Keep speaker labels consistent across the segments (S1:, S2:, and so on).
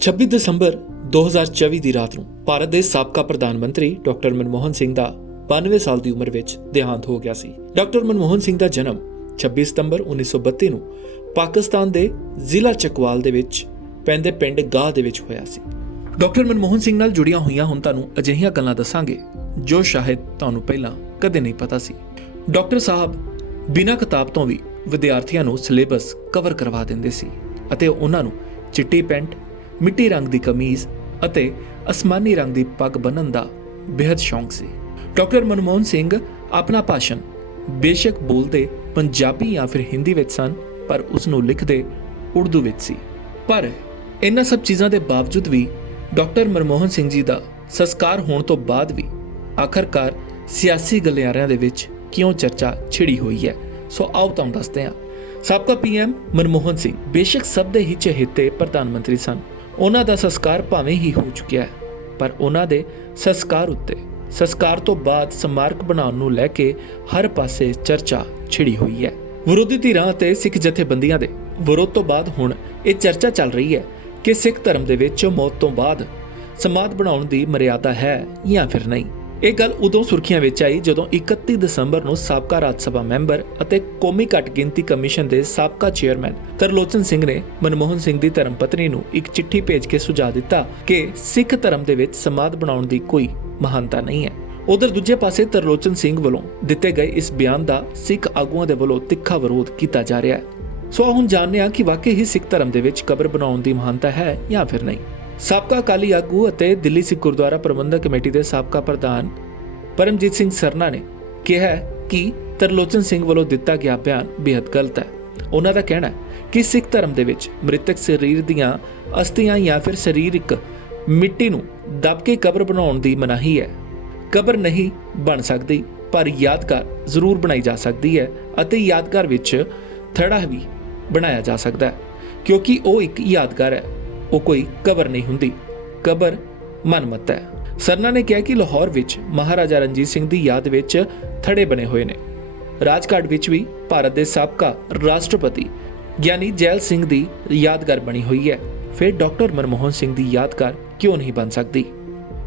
S1: 26 ਦਸੰਬਰ 2024 ਦੀ ਰਾਤ ਨੂੰ ਭਾਰਤ ਦੇ ਸਾਬਕਾ ਪ੍ਰਧਾਨ ਮੰਤਰੀ ਡਾਕਟਰ ਮਨਮੋਹਨ ਸਿੰਘ ਦਾ 92 ਸਾਲ ਦੀ ਉਮਰ ਵਿੱਚ ਦੇਹਾਂਤ ਹੋ ਗਿਆ ਸੀ। ਡਾਕਟਰ ਮਨਮੋਹਨ ਸਿੰਘ ਦਾ ਜਨਮ 26 ਸਤੰਬਰ 1932 ਨੂੰ ਪਾਕਿਸਤਾਨ ਦੇ ਜ਼ਿਲ੍ਹਾ ਚਕਵਾਲ ਦੇ ਵਿੱਚ ਪੈਂਦੇ ਪਿੰਡ ਗਾਹ ਦੇ ਵਿੱਚ ਹੋਇਆ ਸੀ। ਡਾਕਟਰ ਮਨਮੋਹਨ ਸਿੰਘ ਨਾਲ ਜੁੜੀਆਂ ਹੋਈਆਂ ਹੁਣ ਤੁਹਾਨੂੰ ਅਜਿਹੀਆਂ ਗੱਲਾਂ ਦੱਸਾਂਗੇ ਜੋ ਸ਼ਾਇਦ ਤੁਹਾਨੂੰ ਪਹਿਲਾਂ ਕਦੇ ਨਹੀਂ ਪਤਾ ਸੀ। ਡਾਕਟਰ ਸਾਹਿਬ ਬਿਨਾਂ ਕਿਤਾਬ ਤੋਂ ਵੀ ਵਿਦਿਆਰਥੀਆਂ ਨੂੰ ਸਿਲੇਬਸ ਕਵਰ ਕਰਵਾ ਦਿੰਦੇ ਸੀ ਅਤੇ ਉਹਨਾਂ ਨੂੰ ਚਿੱਟੀ ਪੈਂਟ ਮਿੱਟੀ ਰੰਗ ਦੀ ਕਮੀਜ਼ ਅਤੇ ਅਸਮਾਨੀ ਰੰਗ ਦੀ ਪੱਗ ਬੰਨਣ ਦਾ ਬੇहद ਸ਼ੌਂਕ ਸੀ। ਡਾਕਟਰ ਮਨਮੋਹਨ ਸਿੰਘ ਆਪਣਾ ਭਾਸ਼ਣ ਬੇਸ਼ੱਕ ਬੋਲਦੇ ਪੰਜਾਬੀ ਜਾਂ ਫਿਰ ਹਿੰਦੀ ਵਿੱਚ ਸਨ, ਪਰ ਉਸ ਨੂੰ ਲਿਖਦੇ ਉਰਦੂ ਵਿੱਚ ਸੀ। ਪਰ ਇਹਨਾਂ ਸਭ ਚੀਜ਼ਾਂ ਦੇ ਬਾਵਜੂਦ ਵੀ ਡਾਕਟਰ ਮਨਮੋਹਨ ਸਿੰਘ ਜੀ ਦਾ ਸੰਸਕਾਰ ਹੋਣ ਤੋਂ ਬਾਅਦ ਵੀ ਆਖਰਕਾਰ ਸਿਆਸੀ ਗਲਿਆਰਿਆਂ ਦੇ ਵਿੱਚ ਕਿਉਂ ਚਰਚਾ ਛਿੜੀ ਹੋਈ ਹੈ? ਸੋ ਆਓ ਤੁਹਾਨੂੰ ਦੱਸਦੇ ਹਾਂ। ਸਾਬਕਾ ਪੀਐਮ ਮਨਮੋਹਨ ਸਿੰਘ ਬੇਸ਼ੱਕ ਸਭ ਦੇ ਹੀ ਚਹੇਤੇ ਪ੍ਰਧਾਨ ਮੰਤਰੀ ਸਨ। ਉਹਨਾਂ ਦਾ ਸੰਸਕਾਰ ਭਾਵੇਂ ਹੀ ਹੋ ਚੁੱਕਿਆ ਹੈ, ਪਰ ਉਹਨਾਂ ਦੇ ਸੰਸਕਾਰ ਉੱਤੇ, ਸੰਸਕਾਰ ਤੋਂ ਬਾਅਦ ਸਮਾਰਕ ਬਣਾਉਣ ਨੂੰ ਲੈ ਕੇ ਹਰ ਪਾਸੇ ਚਰਚਾ ਛਿੜੀ ਹੋਈ ਹੈ। ਵਿਰੋਧੀ ਧਿਰਾਂ ਅਤੇ ਸਿੱਖ ਜਥੇਬੰਦੀਆਂ ਦੇ ਵਿਰੋਧ ਤੋਂ ਬਾਅਦ ਹੁਣ ਇਹ ਚਰਚਾ ਚੱਲ ਰਹੀ ਹੈ ਕਿ ਸਿੱਖ ਧਰਮ ਦੇ ਵਿੱਚ ਮੌਤ ਤੋਂ ਬਾਅਦ ਸਮਾਧ ਬਣਾਉਣ ਦੀ ਮਰਿਆਦਾ ਹੈ ਜਾਂ ਫਿਰ ਨਹੀਂ। ਇਹ ਗੱਲ ਉਦੋਂ ਸੁਰਖੀਆਂ ਵਿੱਚ ਆਈ ਜਦੋਂ 31 ਦਸੰਬਰ ਨੂੰ ਸਾਬਕਾ ਰਾਜ ਸਭਾ ਮੈਂਬਰ ਅਤੇ ਕੌਮੀ ਘੱਟ ਗਿਣਤੀ ਕਮਿਸ਼ਨ ਦੇ ਸਾਬਕਾ ਚੇਅਰਮੈਨ ਤਰਲੋਚਨ ਸਿੰਘ ਨੇ ਮਨਮੋਹਨ ਸਿੰਘ ਦੀ ਧਰਮ ਨੂੰ ਇੱਕ ਚਿੱਠੀ ਭੇਜ ਕੇ ਸੁਝਾਅ ਦਿੱਤਾ ਕਿ ਸਿੱਖ ਧਰਮ ਦੇ ਵਿੱਚ ਸਮਾਧ ਬਣਾਉਣ ਦੀ ਕੋਈ ਮਹਾਨਤਾ ਨਹੀਂ ਹੈ। ਉਧਰ ਦੂਜੇ ਪਾਸੇ ਤਰਲੋਚਨ ਸਿੰਘ ਵੱਲੋਂ ਦਿੱਤੇ ਗਏ ਇਸ ਬਿਆਨ ਦਾ ਸਿੱਖ ਆਗੂਆਂ ਦੇ ਵੱਲੋਂ ਤਿੱਖਾ ਵਿਰੋਧ ਕੀਤਾ ਜਾ ਰਿਹਾ ਹੈ। ਸੋ ਹੁਣ ਜਾਣਦੇ ਹਾਂ ਕਿ ਵਾਕਈ ਹੀ ਸਿੱਖ ਧਰਮ ਦੇ ਵਿੱਚ ਕਬਰ ਬਣਾਉਣ ਦੀ ਮਹਾਨਤਾ ਹੈ ਜਾਂ ਫਿਰ ਨਹੀਂ। ਸਾਬਕਾ ਅਕਾਲੀ ਆਗੂ ਅਤੇ ਦਿੱਲੀ ਸਿੱਖ ਗੁਰਦੁਆਰਾ ਪ੍ਰਬੰਧਕ ਕਮੇਟੀ ਦੇ ਸਾਬਕਾ ਪ੍ਰਧਾਨ ਪਰਮਜੀਤ ਸਿੰਘ ਸਰਨਾ ਨੇ ਕਿਹਾ ਕਿ ਤਰਲੋਚਨ ਸਿੰਘ ਵੱਲੋਂ ਦਿੱਤਾ ਗਿਆ ਬਿਆਨ ਬੇहद ਗਲਤ ਹੈ। ਉਹਨਾਂ ਦਾ ਕਹਿਣਾ ਹੈ ਕਿ ਸਿੱਖ ਧਰਮ ਦੇ ਵਿੱਚ ਮ੍ਰਿਤਕ ਸਰੀਰ ਦੀਆਂ ਅਸਥੀਆਂ ਜਾਂ ਫਿਰ ਸਰੀਰਕ ਮਿੱਟੀ ਨੂੰ ਦਬ ਕੇ ਕਬਰ ਬਣਾਉਣ ਦੀ ਮਨਾਹੀ ਹੈ। ਕਬਰ ਨਹੀਂ ਬਣ ਸਕਦੀ, ਪਰ ਯਾਦਗਾਰ ਜ਼ਰੂਰ ਬਣਾਈ ਜਾ ਸਕਦੀ ਹੈ ਅਤੇ ਯਾਦਗਾਰ ਵਿੱਚ ਥੜਾ ਵੀ ਬਣਾਇਆ ਜਾ ਸਕਦਾ ਹੈ, ਕਿਉਂਕਿ ਉਹ ਇੱਕ ਯਾਦਗਾਰ ਹੈ। ਉਹ ਕੋਈ ਕਬਰ ਨਹੀਂ ਹੁੰਦੀ। ਕਬਰ ਮਨਮਤ ਹੈ। ਸਰਨਾ ਨੇ ਕਿਹਾ ਕਿ ਲਾਹੌਰ ਵਿੱਚ ਮਹਾਰਾਜਾ ਰਣਜੀਤ ਸਿੰਘ ਦੀ ਯਾਦ ਵਿੱਚ ਥੜੇ ਬਣੇ ਹੋਏ ਨੇ। ਰਾਜਘਾਟ ਵਿੱਚ ਵੀ ਭਾਰਤ ਦੇ ਸਾਬਕਾ ਰਾਸ਼ਟਰਪਤੀ ਗਿਆਨੀ ਜੈਲ ਸਿੰਘ ਦੀ ਯਾਦਗਾਰ ਬਣੀ ਹੋਈ ਹੈ। ਫਿਰ ਡਾਕਟਰ ਮਨਮੋਹਨ ਸਿੰਘ ਦੀ ਯਾਦਗਾਰ ਕਿਉਂ ਨਹੀਂ ਬਣ ਸਕਦੀ?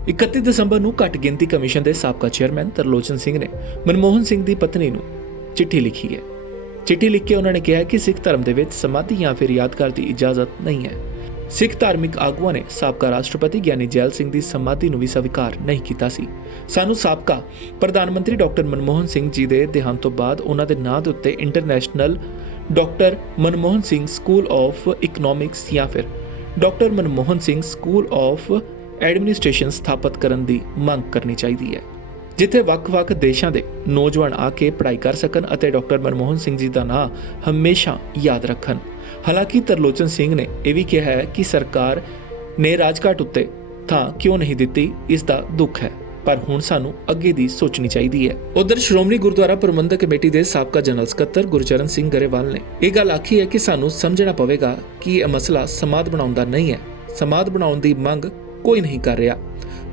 S1: 31 ਦਸੰਬਰ ਨੂੰ ਘੱਟ ਗਿਣਤੀ ਕਮਿਸ਼ਨ ਦੇ ਸਾਬਕਾ ਚੇਅਰਮੈਨ ਤਰਲੋਚਨ ਸਿੰਘ ਨੇ ਮਨਮੋਹਨ ਸਿੰਘ ਦੀ ਪਤਨੀ ਨੂੰ ਚਿੱਠੀ ਲਿਖੀ ਹੈ। ਚਿੱਠੀ ਲਿਖ ਕੇ ਉਹਨਾਂ ਨੇ ਕਿਹਾ ਕਿ ਸਿੱਖ ਧਰਮ ਦੇ ਵਿੱਚ ਸਮਾਧੀ ਜਾਂ ਫਿਰ ਯਾਦਗਾਰ ਦੀ ਇਜਾਜ਼ਤ ਨਹੀਂ ਹੈ। ਸਿੱਖ ਧਾਰਮਿਕ ਆਗੂਆਂ ਨੇ ਸਾਬਕਾ ਰਾਸ਼ਟਰਪਤੀ ਗਿਆਨੀ ਜੈਲ ਸਿੰਘ ਦੀ ਸਮਾਧੀ ਨੂੰ ਵੀ ਸਵੀਕਾਰ ਨਹੀਂ ਕੀਤਾ ਸੀ। ਸਾਨੂੰ ਸਾਬਕਾ ਪ੍ਰਧਾਨ ਮੰਤਰੀ ਡਾਕਟਰ ਮਨਮੋਹਨ ਸਿੰਘ ਜੀ ਦੇ ਦੇਹਾਂਤ ਤੋਂ ਬਾਅਦ ਉਹਨਾਂ ਦੇ ਨਾਂ ਦੇ ਉੱਤੇ international doctor Manmohan Singh school of economics ਜਾਂ ਫਿਰ doctor Manmohan Singh school of administration ਸਥਾਪਿਤ ਕਰਨ ਦੀ ਮੰਗ ਕਰਨੀ ਚਾਹੀਦੀ ਹੈ। ਜਿੱਥੇ ਵੱਖ-ਵੱਖ ਦੇਸ਼ਾਂ ਦੇ ਨੌਜਵਾਨ ਆ ਕੇ ਪੜ੍ਹਾਈ ਕਰ ਸਕਣ ਅਤੇ ਡਾਕਟਰ ਮਨਮੋਹਨ ਸਿੰਘ ਜੀ ਦਾ ਨਾਂ ਹਮੇਸ਼ਾ ਯਾਦ ਰੱਖਣ। ਹਾਲਾਂਕਿ ਤਰਲੋਚਨ ਸਿੰਘ ਨੇ ਇਹ ਵੀ ਕਿਹਾ ਹੈ ਕਿ ਸਰਕਾਰ ਨੇ ਰਾਜਘਾਟ ਉੱਤੇ ਥਾਂ ਕਿਉਂ ਨਹੀਂ ਦਿੱਤੀ, ਇਸ ਦਾ ਦੁੱਖ ਹੈ, ਪਰ ਹੁਣ ਸਾਨੂੰ ਅੱਗੇ ਦੀ ਸੋਚਣੀ ਚਾਹੀਦੀ ਹੈ। ਉਧਰ ਸ਼੍ਰੋਮਣੀ ਗੁਰਦੁਆਰਾ ਪ੍ਰਬੰਧਕ ਕਮੇਟੀ ਦੇ ਸਾਬਕਾ ਜਨਰਲ ਸਕੱਤਰ ਗੁਰਚਰਨ ਸਿੰਘ ਗਰੇਵਾਲ ਨੇ ਇਹ ਗੱਲ ਆਖੀ ਹੈ ਕਿ ਸਾਨੂੰ ਸਮਝਣਾ ਪਵੇਗਾ ਕਿ ਇਹ ਮਸਲਾ ਸਮਾਧ ਬਣਾਉਣ ਦਾ ਨਹੀਂ ਹੈ। ਸਮਾਧ ਬਣਾਉਣ ਦੀ ਮੰਗ ਕੋਈ ਨਹੀਂ ਕਰ ਰਿਹਾ।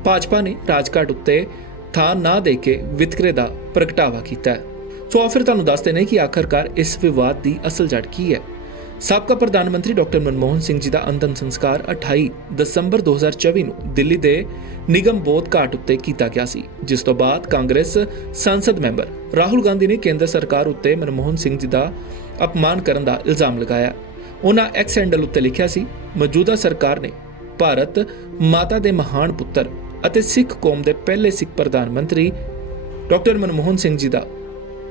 S1: ਭਾਜਪਾ ਨੇ ਰਾਜਘਾਟ ਉੱਤੇ ਥਾਂ ਨਾ ਦੇ ਕੇ ਵਿਤਕਰੇ ਦਾ ਪ੍ਰਗਟਾਵਾ ਕੀਤਾ ਸੋ ਫਿਰ ਤੁਹਾਨੂੰ ਦੱਸਦੇ ਨੇ ਕਿ ਆਖਰਕਾਰ ਇਸ ਵਿਵਾਦ ਦੀ ਅਸਲ ਜੜ ਕੀ ਹੈ। ਸਾਬਕਾ ਪ੍ਰਧਾਨ ਮੰਤਰੀ ਡਾਕਟਰ ਮਨਮੋਹਨ ਸਿੰਘ ਜੀ ਦਾ ਅੰਤਮ ਸੰਸਕਾਰ 28 ਦਸੰਬਰ 2024 ਨੂੰ ਦਿੱਲੀ ਦੇ ਨਿਗਮ ਬੋਧ ਘਾਟ ਉੱਤੇ ਕੀਤਾ ਗਿਆ ਸੀ, ਜਿਸ ਤੋਂ ਬਾਅਦ ਕਾਂਗਰਸ ਸੰਸਦ ਮੈਂਬਰ ਰਾਹੁਲ ਗਾਂਧੀ ਨੇ ਕੇਂਦਰ ਸਰਕਾਰ ਉੱਤੇ ਮਨਮੋਹਨ ਸਿੰਘ ਜੀ ਦਾ ਅਪਮਾਨ ਕਰਨ ਦਾ ਇਲਜ਼ਾਮ ਲਗਾਇਆ। ਉਹਨਾਂ ਐਕਸ ਹੈਂਡਲ ਉੱਤੇ ਲਿਖਿਆ ਸੀ, ਮੌਜੂਦਾ ਸਰਕਾਰ ਨੇ ਭਾਰਤ ਮਾਤਾ ਦੇ ਮਹਾਨ ਪੁੱਤਰ ਅਤੇ ਸਿੱਖ ਕੌਮ ਦੇ ਪਹਿਲੇ ਸਿੱਖ ਪ੍ਰਧਾਨ ਮੰਤਰੀ ਡਾਕਟਰ ਮਨਮੋਹਨ ਸਿੰਘ ਜੀ ਦਾ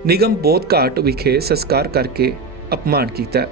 S1: ਨਿਗਮ ਬੋਧ ਘਾਟ ਵਿਖੇ ਸੰਸਕਾਰ ਕਰਕੇ ਅਪਮਾਨ ਕੀਤਾ